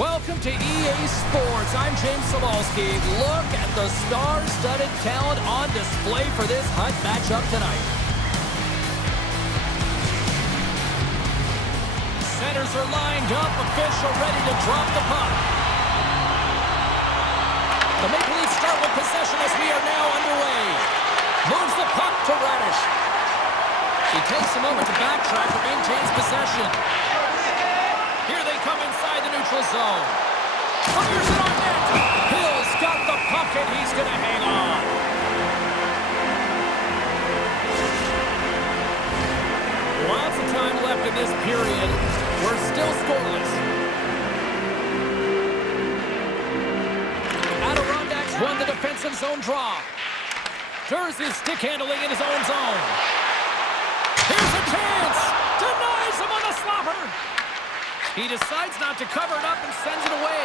Welcome to EA Sports. I'm James Cebulski. Look at the star-studded talent on display for this hot matchup tonight. Centers are lined up, official ready to drop the puck. The Maple Leafs start with possession as we are now underway. Moves the puck to Reddish. He takes a moment to backtrack but maintains possession. Here they come inside the neutral zone. Fires it on net. Hill's got the puck and he's going to hang on. Lots of time left in this period. We're still scoreless. Adirondacks won the defensive zone draw. Jersey stick handling in his own zone. Here's a chance. Denies him on the slapper. He decides not to cover it up and sends it away.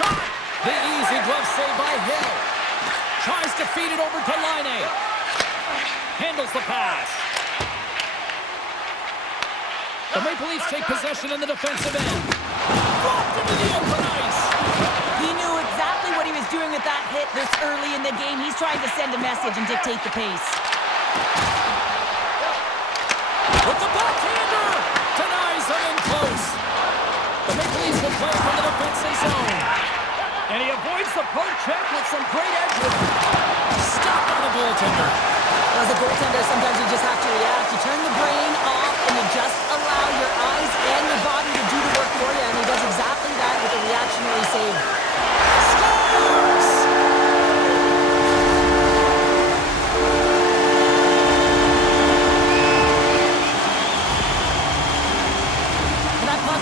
Shot! The easy glove save by Hill. Tries to feed it over to Laine. Handles the pass. The Maple Leafs take possession in the defensive end. Dropped into the open ice. He knew exactly what he was doing with that hit this early in the game. He's trying to send a message and dictate the pace. With the backhander! Denies him in close. The Maple Leafs will play from the defensive zone. And he avoids the poke check with some great edge. Stop on the goaltender. As a goaltender, sometimes you just have to react. You turn the brain off and you just allow your eyes and your body to do the work for you. And he does exactly that with a reactionary save. Scores!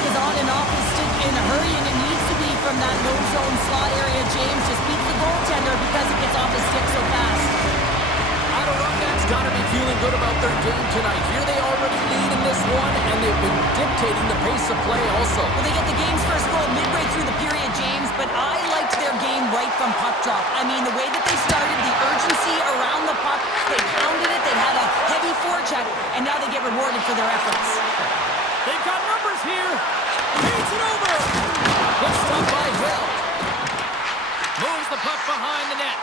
Is on and off his stick in a hurry, and it needs to be from that no-zone slot area. James just beats the goaltender because it gets off his stick so fast. Adirondacks got to be feeling good about their game tonight. Here they already lead in this one, and they've been dictating the pace of play also. Well, they get the game's first goal midway through the period, James, but I liked their game right from puck drop. I mean, the way that they started, the urgency around the puck, they pounded it, they had a heavy forecheck, and now they get rewarded for their efforts. They've got numbers here. Feeds it over. Good stuff by Hill. Moves the puck behind the net.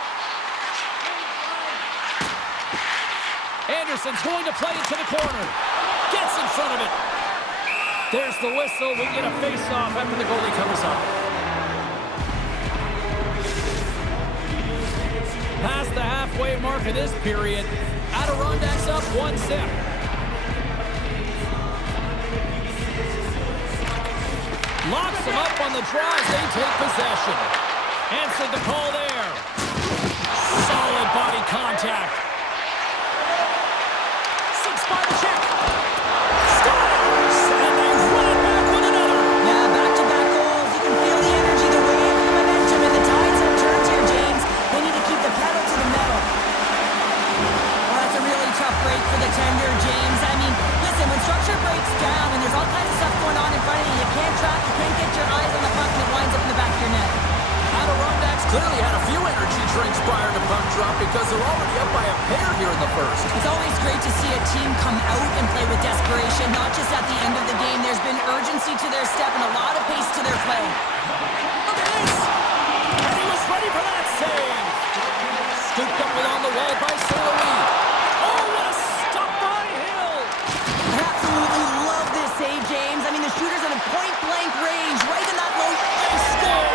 Anderson's going to play it to the corner. Gets in front of it. There's the whistle. We get a face-off after the goalie comes up. Past the halfway mark of this period, Adirondacks up 1-0. Locks them up on the draw as they take possession. Answered the call there. Solid body contact. Six-spot check. Scores! And they run it back with another. Yeah, back-to-back goals. You can feel the energy, the wave, the momentum, and the tides have turned here, James. They need to keep the pedal to the metal. Well, that's a really tough break for the tender, James. I mean, listen, when structure breaks down and there's all kinds of stuff going on in front of you, you can't track, you can't get your eyes on the puck, and it winds up in the back of your net. Adirondacks clearly had a few energy drinks prior to puck drop because they're already up by a pair here in the first. It's always great to see a team come out and play with desperation, not just at the end of the game. There's been urgency to their step and a lot of pace to their play. Look at this! And he was ready for that save! Scooped up along the wall by St. Louis. Oh, what a stop by Hill! I absolutely love this save, James. I mean, the shooter's at a point-blank range, right in that low. They score!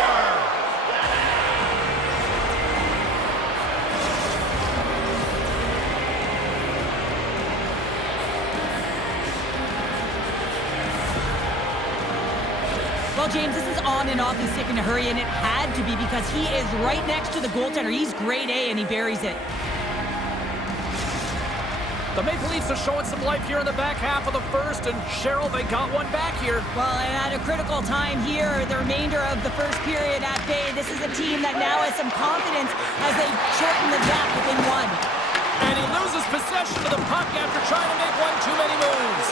Well, James, this is on and off. He's sick in a hurry, and it had to be because he is right next to the goaltender. He's grade A, and he buries it. The Maple Leafs are showing some life here in the back half of the first, and Cheryl, they got one back here. Well, and at a critical time here, the remainder of the first period at bay, this is a team that now has some confidence as they shorten the gap within one. And he loses possession of the puck after trying to make one too many moves.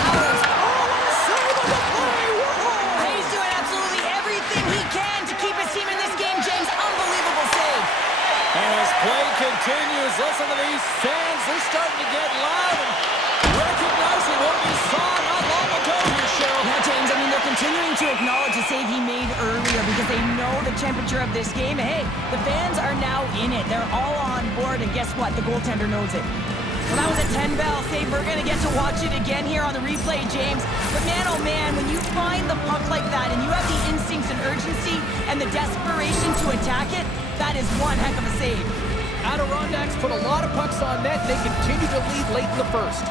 Powers. Oh, what a save on the play! Whoa! He's doing absolutely everything he can to keep his team in this game, James. Unbelievable save. And as play continues, listen to these fans. They're starting to get loud and recognizing what we saw not long ago here, Cheryl. Yeah, James, I mean, they're continuing the temperature of this game. Hey, the fans are now in it. They're all on board, and guess what? The goaltender knows it. Well, that was a 10-bell save. We're going to get to watch it again here on the replay, James. But man, oh man, when you find the puck like that and you have the instincts and urgency and the desperation to attack it, that is one heck of a save. Adirondacks put a lot of pucks on net. They continue to lead late in the first.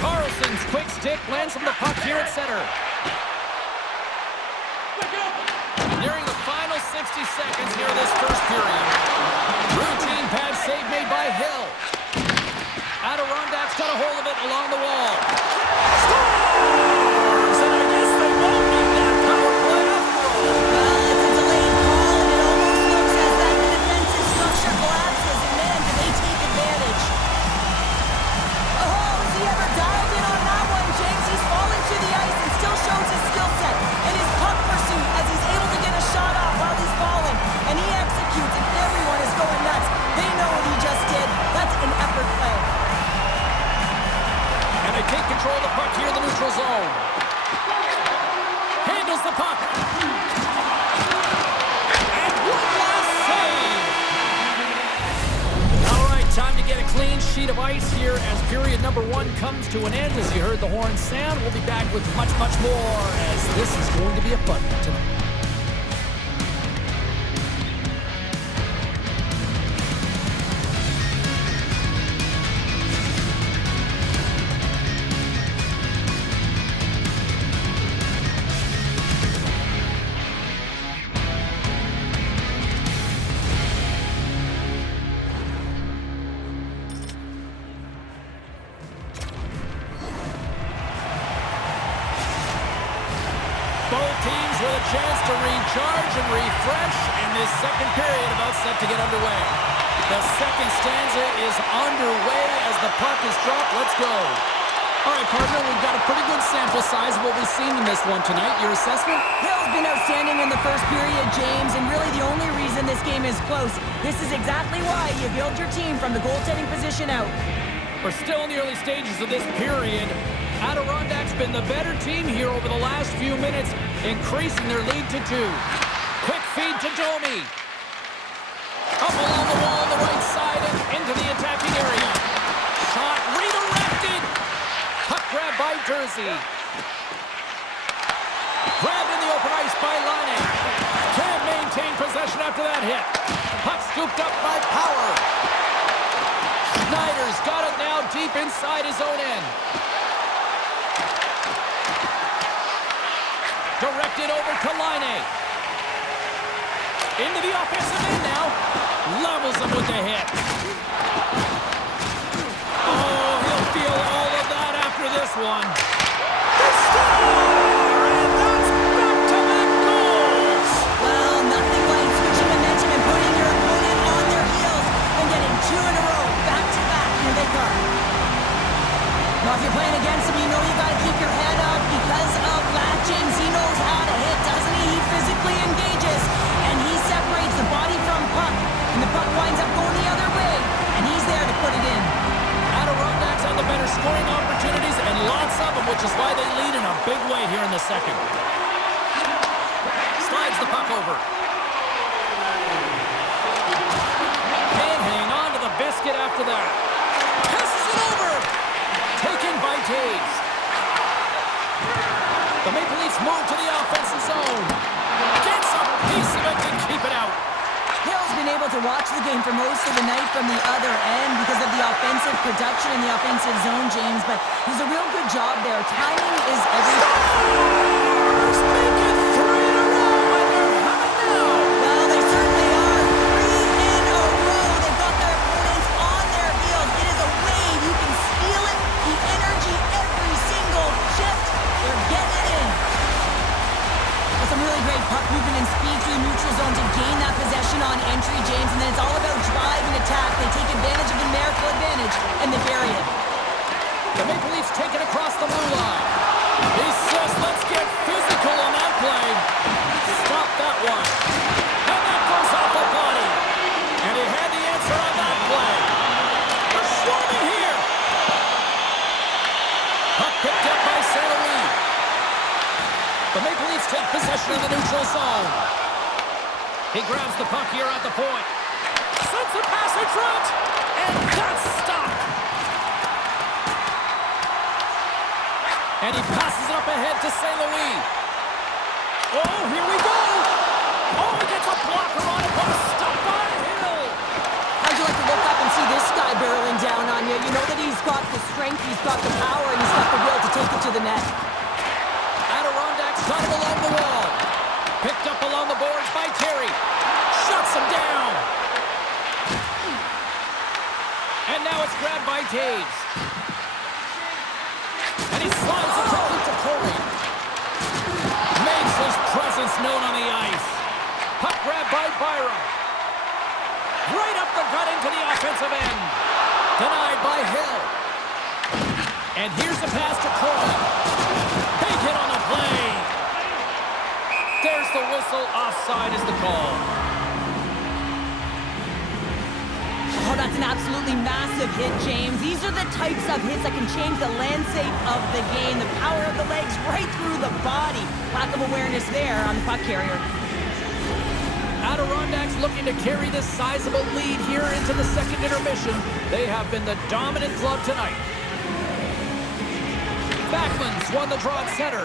Carlson's quick stick lands from the puck here at center. Nearing the final 60 seconds here this first period. Routine pad save made by Hill. Adirondacks got a hold of it along the wall. Scores! And I guess they won't need that power play after all. Well, it's a delayed call, and it almost looks as that the defensive structure collapses, and man, do they take advantage. Oh, has he ever dialed in on that one, James? He's fallen to the ice and still shows his skill set and his puck pursuit as he's able to get a shot off while he's falling, and he executes, and everyone is going nuts. They know what he just did. That's an effort play. And they take control of the puck here in the neutral zone. Handles the puck. And one last save. All right, time to get a clean sheet of ice here as period number 1 comes to an end. As you heard the horn sound, we'll be back with much, much more as this is going to be a fun one tonight. Both teams with a chance to recharge and refresh, and this second period about set to get underway. The second stanza is underway as the puck is dropped. Let's go. All right, partner, we've got a pretty good sample size of what we've seen in this one tonight. Your assessment? Hill's been outstanding in the first period, James, and really the only reason this game is close. This is exactly why you build your team from the goaltending position out. We're still in the early stages of this period. Adirondacks been the better team here over the last few minutes, increasing their lead to 2. Quick feed to Domi. Up along the wall on the right side and into the attacking area. Shot redirected. Puck grab by Jersey. Grabbed in the open ice by Laine. Can't maintain possession after that hit. Puck scooped up by Power. Schneider's got it now deep inside his own end. Directed over to Laine. Into the offensive end now. Levels him with the hit. Oh, he'll feel all of that after this one. They score! And that's back-to-back goals! Well, nothing like switching momentum and putting your opponent on their heels and getting 2 in a row, back-to-back. Here they come. Now, if you're playing against him, you know you got to keep your head up because of that, James. He knows how to hit, doesn't he? He physically engages, and he separates the body from puck, and the puck winds up going the other way, and he's there to put it in. Adirondacks have the better scoring opportunities and lots of them, which is why they lead in a big way here in the second. Slides the puck over. Can't hang on to the biscuit after that. Passes it over. Taken by Taves. The Maple Leafs move to the offensive zone. Gets a piece of it to keep it out. Hill's been able to watch the game for most of the night from the other end because of the offensive production in the offensive zone, James, but he's a real good job there. Timing is everything. Stars make it 3 in a row, and they're humming now. Well, they certainly are. 3 in a row. They've got their opponents on their heels. It is a wave. You can feel it. The energy every single shift. They're getting it in. With some really great puck movement and speed through the neutral zone to gain that possession on entry, James, and then it's all about drive and attack. They take advantage of the numerical advantage, and they bury it. The Maple Leafs take it across the blue line. He says, let's get physical on that play. Stop that one. And that goes off the body. And he had the answer on that play. They're swarming here. Puck picked up by St. Louis. possession in the neutral zone. He grabs the puck here at the point. Sends the pass in front. And that's stopped. And he passes it up ahead to St. Louis. Oh, here we go. Oh, he gets a blocker on it, but stopped by Hill. How'd you like to look up and see this guy barreling down on you? You know that he's got the strength, he's got the power, and he's got the will to take it to the net. Adirondacks got him along the wall. Picked up along the boards by Terry. Shuts him down. And now it's grabbed by Taves. And he slides it quickly to Corey. Makes his presence known on the ice. Puck grab by Byram. Right up the gut into the offensive end. Denied by Hill. And here's the pass to Corey. Big hit on the play. There's the whistle. Offside is the call. Oh, that's an absolutely massive hit, James. These are the types of hits that can change the landscape of the game. The power of the legs right through the body. Lack of awareness there on the puck carrier. Adirondacks looking to carry this sizable lead here into the second intermission. They have been the dominant club tonight. Backlund's won the draw at center.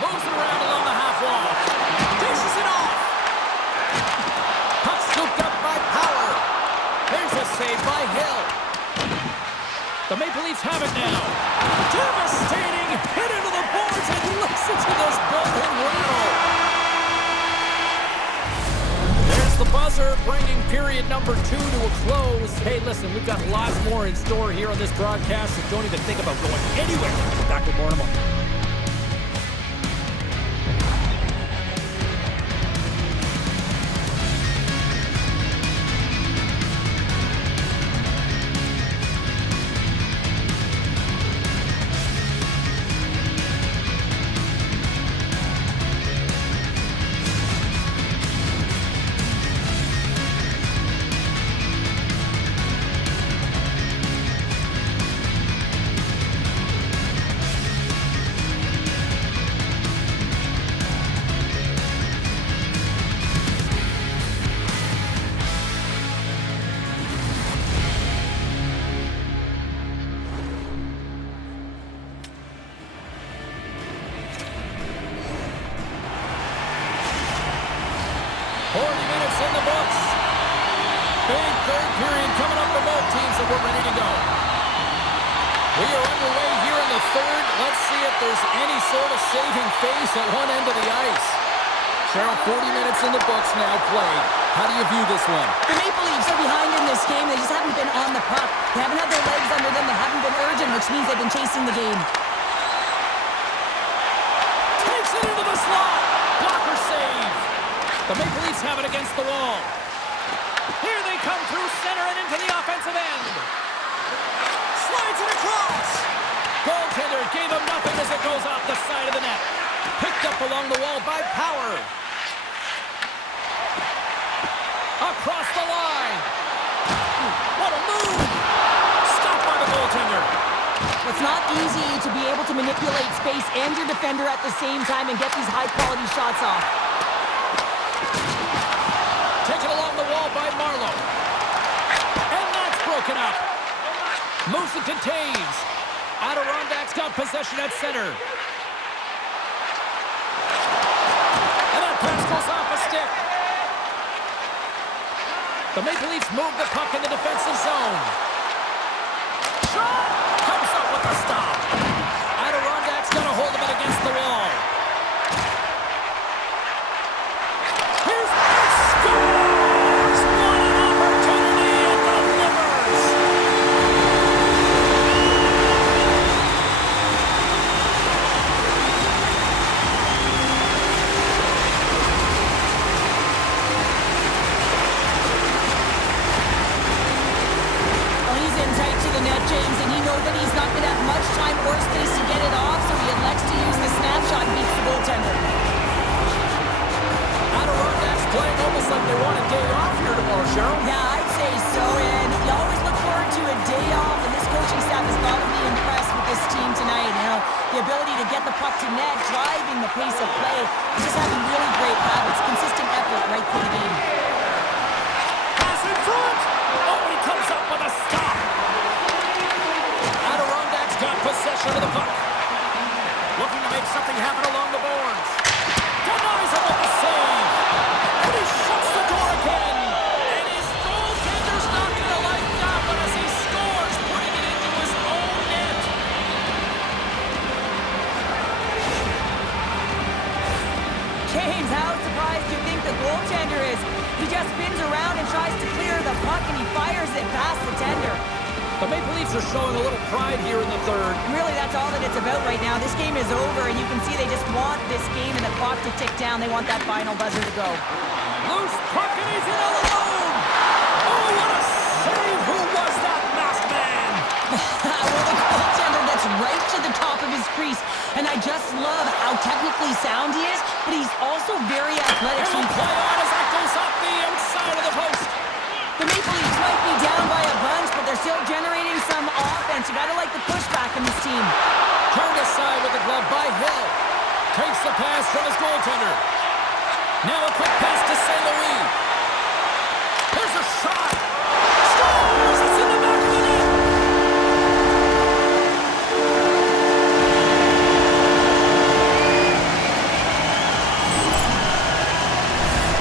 Moves it around along the half wall. Dishes it off. Puck scooped up by Power. There's a save by Hill. The Maple Leafs have it now. Devastating hit into the boards, and listen to this bullpen rattle. There's the buzzer, bringing period number 2 to a close. Hey, listen, we've got lots more in store here on this broadcast, so don't even think about going anywhere. Back with more in a moment. 40 minutes in the books. Big third period coming up for both teams, and we're ready to go. We are underway here in the third. Let's see if there's any sort of saving face at one end of the ice. Cheryl, 40 minutes in the books now played. How do you view this one? The Maple Leafs are behind in this game. They just haven't been on the puck. They haven't had their legs under them. They haven't been urgent, which means they've been chasing the game. Takes it into the slot. Blocker save. The Maple Leafs have it against the wall. Here they come through center and into the offensive end. Slides it across. Goaltender gave him nothing as it goes off the side of the net. Picked up along the wall by Power. Across the line. What a move. Stopped by the goaltender. It's not easy to be able to manipulate space and your defender at the same time and get these high-quality shots off. Taken along the wall by Marlowe. And that's broken up. Moves it to Taves. Adirondacks got possession at center. And that pass goes off a stick. The Maple Leafs move the puck in the defensive zone. Shot! Comes up with a stop. Adirondacks got a hold of it against the wall. Here's scores! What an opportunity and delivers! Well, he's in tight to the net, James, and he knows that he's not going to have much time or space to get it off, so he elects to use the snapshot and beats the goaltender. Adirondacks playing almost like they want a day off here tomorrow, Cheryl. Yeah, I'd say so, and you always look forward to a day off, and this coaching staff has got to be impressed with this team tonight. You know, The ability to get the puck to net, driving the pace of play, and just having really great habits, consistent effort right through the game. Pass in front! Oh, he comes up with a stop! Adirondack's got possession of the puck. Looking to make something happen along the boards. Denies him with the save! And he shuts the door again! And his goaltender's not going to like that one as he scores, putting it into his own net. James, how surprised do you think the goaltender is? He just spins around and tries to clear the puck, and he fires it past the tender. The Maple Leafs are showing a little pride here in the third. Really, that's all that it's about right now. This game is over, and you can see they just want this game and the clock to tick down. They want that final buzzer to go. Loose puck, and he's in all alone! Oh, what a save! Who was that masked man? Well, the goaltender gets right to the top of his crease, and I just love how technically sound he is, but he's also very athletic. And we'll play on as that goes off the outside of the post. The Maple Leafs might be down by a bunch, but they're still generating some offense. You gotta like the pushback in this team. Turned aside with the glove by Hill. Takes the pass from his goaltender. Now a quick pass to St. Louis. There's a shot. Scores! It's in the back of the net.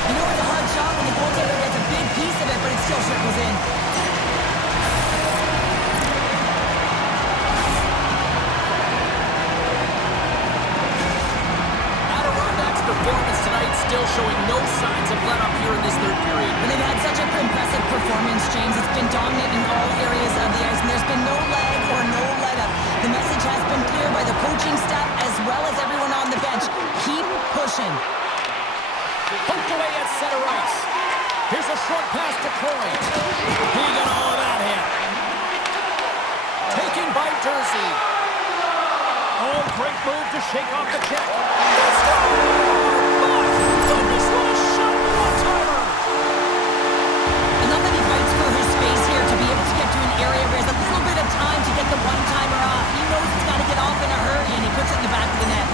You know it's a hard shot when the goaltender gets a big piece of it, but it still trickles in. Adirondack's performance tonight still showing no signs of let-up here in this third period. But they've had such an impressive performance, James. It's been dominant in all areas of the ice, and there's been no lag or no let-up. The message has been clear by the coaching staff as well as everyone on the bench. Keep pushing. Poked away at center ice. Here's a short pass to Coyne. He got all of that hit. Taken by Jersey. Oh, great move to shake off the check. It's my goodness, what a shot! One-timer. I love that he fights for his space here to be able to get to an area where he has a little bit of time to get the one-timer off. He knows he's got to get off in a hurry, and he puts it in the back of the net.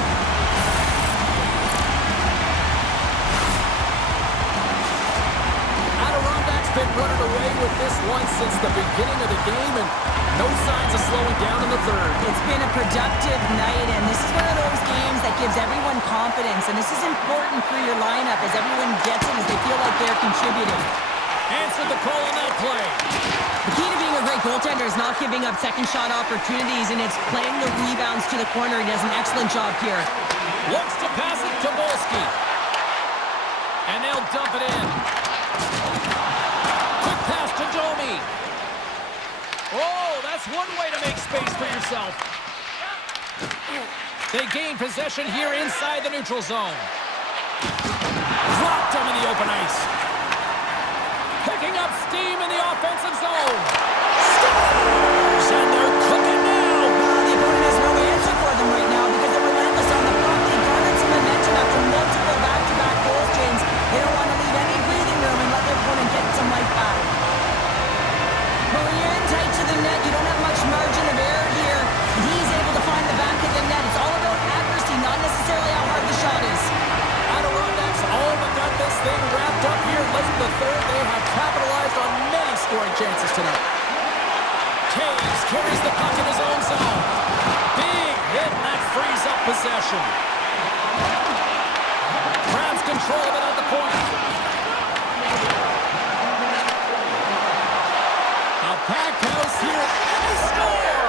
Adirondack's been running away with this one since the beginning of the game, and no signs of slowing down in the third. It's been a productive night, and this is one of those games that gives everyone confidence, and this is important for your lineup as everyone gets it, as they feel like they're contributing. Answered the call on that play. The key to being a great goaltender is not giving up second shot opportunities, and it's playing the rebounds to the corner. He does an excellent job here. Looks to pass it to Volsky. And they'll dump it in. Quick pass to Domi. Oh, that's one way to make space for yourself. They gain possession here inside the neutral zone. Dropped him in the open ice. Picking up steam in the offensive zone. Scores! And they're cooking now. The opponent has no answer for them right now because they're relentless on the puck. They garnered some momentum after multiple back-to-back goals, James. They don't want to leave any breathing room and let their opponent get some life back. But when you're in tight to the net, you don't have much margin of error here. And he's able to find the back of the net. It's all about accuracy, not necessarily how hard the shot is. Adirondack's all but got this thing wrapped up here late in the third. They have capitalized on many scoring chances tonight. Taves carries the puck in his own zone. Big hit, and that frees up possession. Grabs control of it at the point. A packed house here, and they score!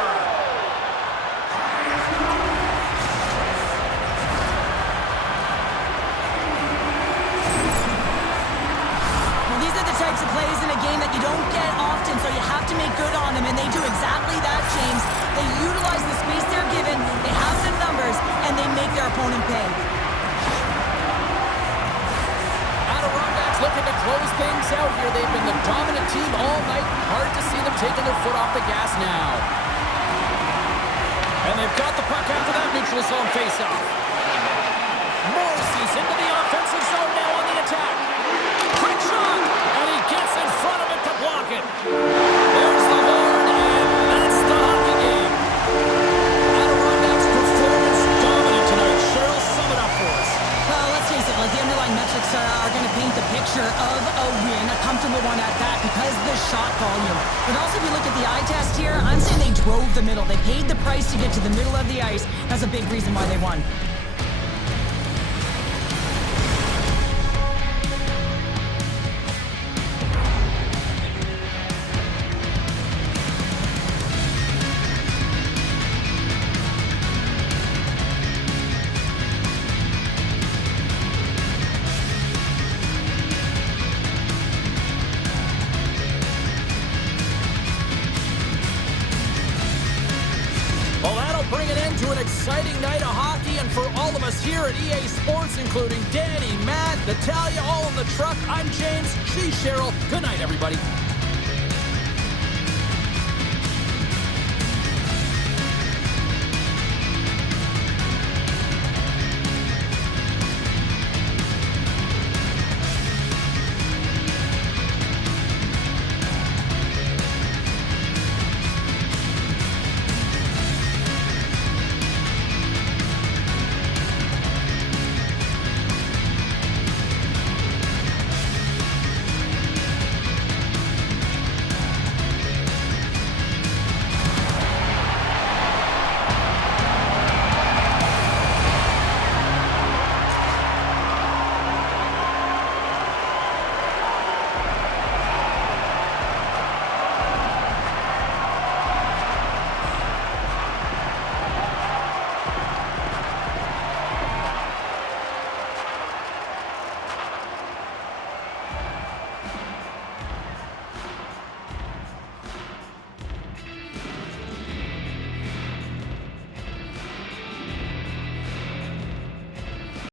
Well, these are the types of plays in a game that you don't get often, so you have to make good on them, and they do exactly that, James. They utilize the space they're given, they have the numbers, and they make their opponent pay. Adirondack's looking to close things out here. They've been the dominant team all night. Hard to see them taking their foot off the gas now. And they've got the puck after that neutral zone faceoff. Morrissey's into the offensive zone now on the attack. Quick shot, and he gets in front of it to block it. There's the horn, and that's the hockey game. Adirondack's performance because of the shot volume. But also, if you look at the eye test here, I'm saying they drove the middle. They paid the price to get to the middle of the ice. That's a big reason why they won. Well, that'll bring an end to an exciting night of hockey, and for all of us here at EA Sports, including Danny, Matt, Natalia, all in the truck, I'm James, she's Cheryl. Good night, everybody.